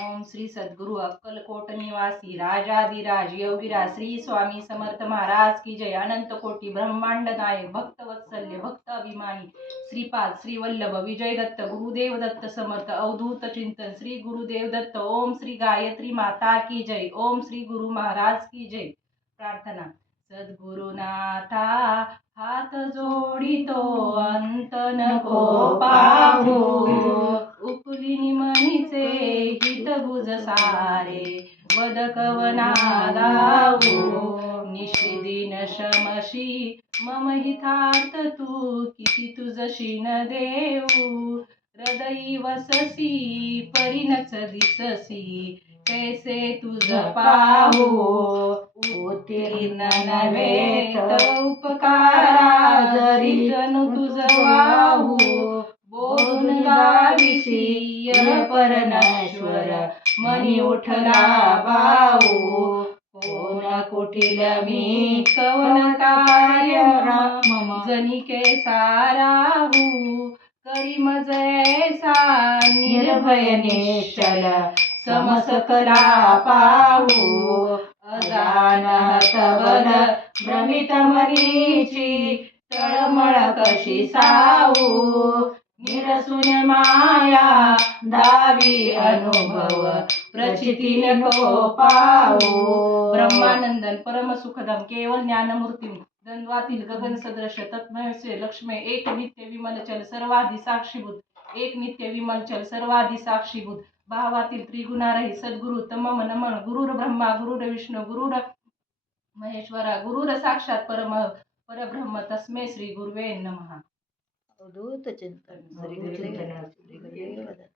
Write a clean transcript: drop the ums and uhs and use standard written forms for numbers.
ओम श्री सद्गुरु अक्कलकोट निवासी राजाधिराज योगीराज श्री स्वामी समर्थ महाराज की जय। अनंत कोटी ब्रह्मांड नायक भक्त वत्सल्य भक्त अभिमानी श्रीपाद श्री वल्लभ विजय दत्त गुरुदेव दत्त समर्थ अवधूत चिंतन श्री गुरुदेव दत्त। ओम श्री गायत्री माता की जय। ओम श्री गुरु महाराज की जय। प्रार्थना। सद्गुरुनाथा हात जोडितो अंत नको पाहू, उकुली मनीचे हित गुज सारे वदकवना दाऊ, निशिदिन शमशी मम हितार्थ तू किती तुझशी न देऊ, हृदयी वससी परिणच दिससी कैसे तुझ पाहू, उत्तीर्ण नव्हे तर उपकारा जरी जणू तुझ वाहू, बोलून गाविसी परमेश्वर मनी उठला भाऊ, कोण कुटील मी कवन कार्य मम जनिके साराहू, करी मज ऐसा निर्भय निश्चल समसकला पाहू, अजानत बल भ्रमित मनीची तळमळ कशी सावू, निरसुन माया दावी अनुभव प्रचिती नको पाहू, ब्रह्मानंदन परम सुखदम केवल ज्ञानमूर्ती द्वंद्वातील गगन सदृश तत्मयस्य लक्ष्मी एक नित्य विमलचल सर्वाधी साक्षीभूत, एक नित्य विमलचल सर्वाधी साक्षीभूत भावातील त्रिगुणारहित सद्गुरु तमम नमन, गुरुर ब्रह्मा गुरुर विष्णू गुरुर महेश्वरा गुरुर साक्षात परब्रह्म तस्मै श्री गुरुवे नमः। अवधूत चिंतन श्री गुरुदेव दत्त।